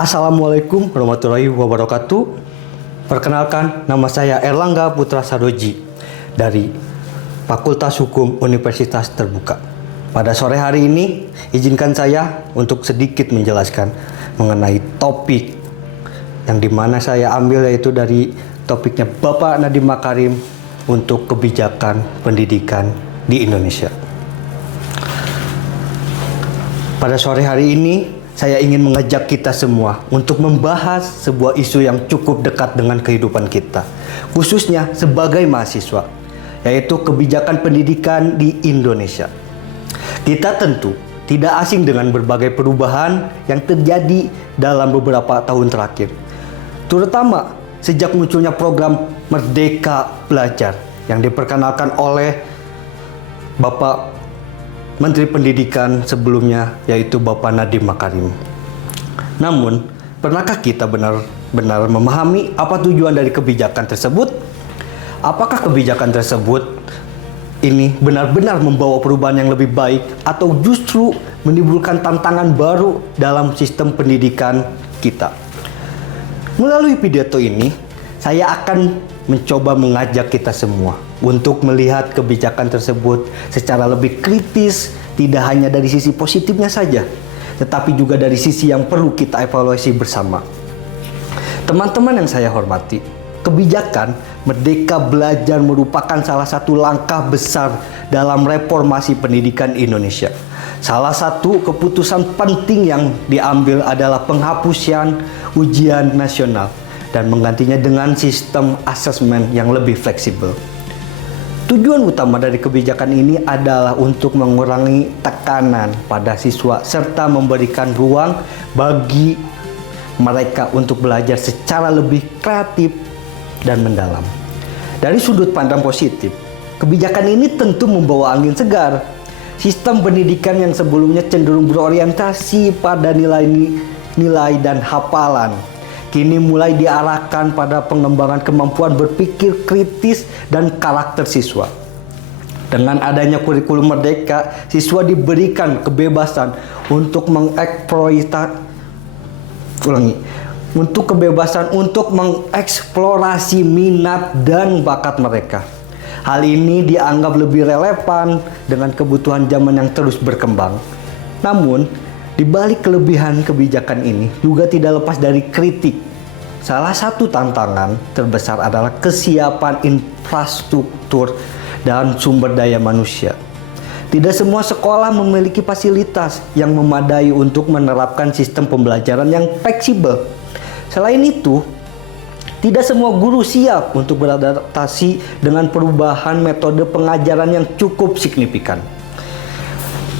Assalamualaikum warahmatullahi wabarakatuh. Perkenalkan, nama saya Erlangga Putra Sadoji dari Fakultas Hukum Universitas Terbuka. Pada sore hari ini, izinkan saya untuk sedikit menjelaskan mengenai topik yang dimana saya ambil, yaitu dari topiknya Bapak Nadiem Makarim untuk kebijakan pendidikan di Indonesia. Pada sore hari ini, saya ingin mengajak kita semua untuk membahas sebuah isu yang cukup dekat dengan kehidupan kita, khususnya sebagai mahasiswa, yaitu kebijakan pendidikan di Indonesia. Kita tentu tidak asing dengan berbagai perubahan yang terjadi dalam beberapa tahun terakhir, terutama sejak munculnya program Merdeka Belajar yang diperkenalkan oleh Bapak Menteri Pendidikan sebelumnya, yaitu Bapak Nadiem Makarim. Namun, pernahkah kita benar-benar memahami apa tujuan dari kebijakan tersebut? Apakah kebijakan tersebut ini benar-benar membawa perubahan yang lebih baik atau justru menimbulkan tantangan baru dalam sistem pendidikan kita? Melalui pidato ini, saya akan mencoba mengajak kita semua untuk melihat kebijakan tersebut secara lebih kritis, tidak hanya dari sisi positifnya saja, tetapi juga dari sisi yang perlu kita evaluasi bersama. Teman-teman yang saya hormati, kebijakan Merdeka Belajar merupakan salah satu langkah besar dalam reformasi pendidikan Indonesia. Salah satu keputusan penting yang diambil adalah penghapusan ujian nasional dan menggantinya dengan sistem asesmen yang lebih fleksibel. Tujuan utama dari kebijakan ini adalah untuk mengurangi tekanan pada siswa serta memberikan ruang bagi mereka untuk belajar secara lebih kreatif dan mendalam. Dari sudut pandang positif, kebijakan ini tentu membawa angin segar. Sistem pendidikan yang sebelumnya cenderung berorientasi pada nilai dan hafalan, kini mulai diarahkan pada pengembangan kemampuan berpikir kritis dan karakter siswa. Dengan adanya kurikulum merdeka, siswa diberikan kebebasan untuk mengeksplorasi minat dan bakat mereka. Hal ini dianggap lebih relevan dengan kebutuhan zaman yang terus berkembang. Namun, di balik kelebihan kebijakan ini juga tidak lepas dari kritik. Salah satu tantangan terbesar adalah kesiapan infrastruktur dan sumber daya manusia. Tidak semua sekolah memiliki fasilitas yang memadai untuk menerapkan sistem pembelajaran yang fleksibel. Selain itu, tidak semua guru siap untuk beradaptasi dengan perubahan metode pengajaran yang cukup signifikan.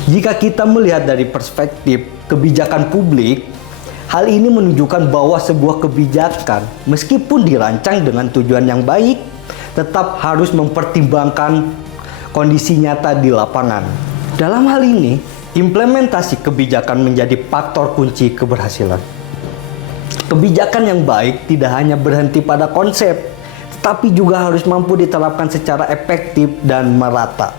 Jika kita melihat dari perspektif kebijakan publik, hal ini menunjukkan bahwa sebuah kebijakan, meskipun dirancang dengan tujuan yang baik, tetap harus mempertimbangkan kondisi nyata di lapangan. Dalam hal ini, implementasi kebijakan menjadi faktor kunci keberhasilan. Kebijakan yang baik tidak hanya berhenti pada konsep, tetapi juga harus mampu diterapkan secara efektif dan merata.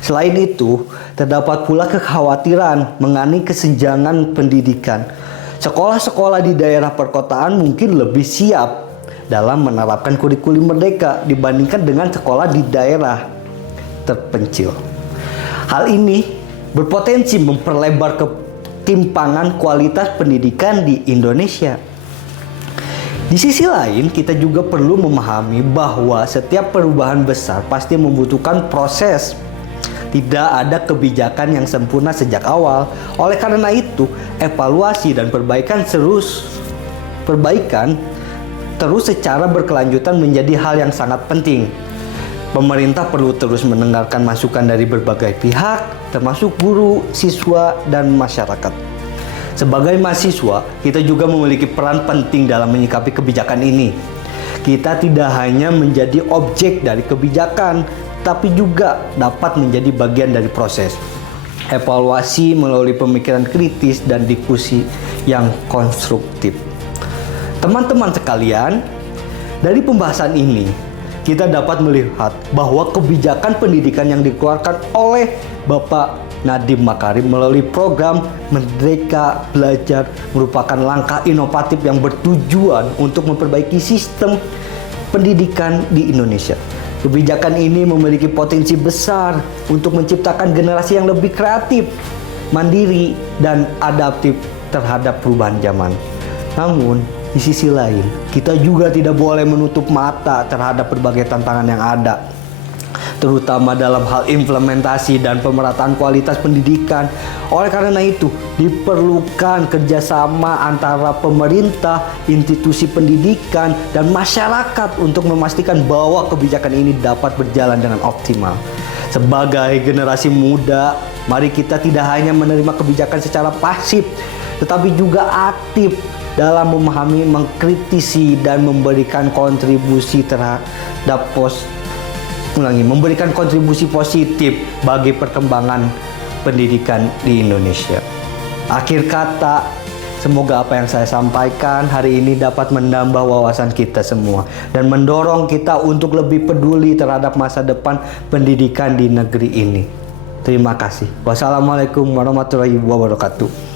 Selain itu, terdapat pula kekhawatiran mengenai kesenjangan pendidikan. Sekolah-sekolah di daerah perkotaan mungkin lebih siap dalam menerapkan kurikulum merdeka dibandingkan dengan sekolah di daerah terpencil. Hal ini berpotensi memperlebar ketimpangan kualitas pendidikan di Indonesia. Di sisi lain, kita juga perlu memahami bahwa setiap perubahan besar pasti membutuhkan proses. Tidak ada kebijakan yang sempurna sejak awal. Oleh karena itu, evaluasi dan perbaikan terus secara berkelanjutan menjadi hal yang sangat penting. Pemerintah perlu terus mendengarkan masukan dari berbagai pihak, termasuk guru, siswa, dan masyarakat. Sebagai mahasiswa, kita juga memiliki peran penting dalam menyikapi kebijakan ini. Kita tidak hanya menjadi objek dari kebijakan, tapi juga dapat menjadi bagian dari proses evaluasi melalui pemikiran kritis dan diskusi yang konstruktif. Teman-teman sekalian, dari pembahasan ini, kita dapat melihat bahwa kebijakan pendidikan yang dikeluarkan oleh Bapak Nadiem Makarim melalui program Merdeka Belajar merupakan langkah inovatif yang bertujuan untuk memperbaiki sistem pendidikan di Indonesia. Kebijakan ini memiliki potensi besar untuk menciptakan generasi yang lebih kreatif, mandiri, dan adaptif terhadap perubahan zaman. Namun, di sisi lain, kita juga tidak boleh menutup mata terhadap berbagai tantangan yang ada, terutama dalam hal implementasi dan pemerataan kualitas pendidikan. Oleh karena itu, diperlukan kerjasama antara pemerintah, institusi pendidikan, dan masyarakat untuk memastikan bahwa kebijakan ini dapat berjalan dengan optimal. Sebagai generasi muda, mari kita tidak hanya menerima kebijakan secara pasif, tetapi juga aktif dalam memahami, mengkritisi, dan memberikan kontribusi memberikan kontribusi positif bagi perkembangan pendidikan di Indonesia. Akhir kata, semoga apa yang saya sampaikan hari ini dapat menambah wawasan kita semua dan mendorong kita untuk lebih peduli terhadap masa depan pendidikan di negeri ini. Terima kasih. Wassalamualaikum warahmatullahi wabarakatuh.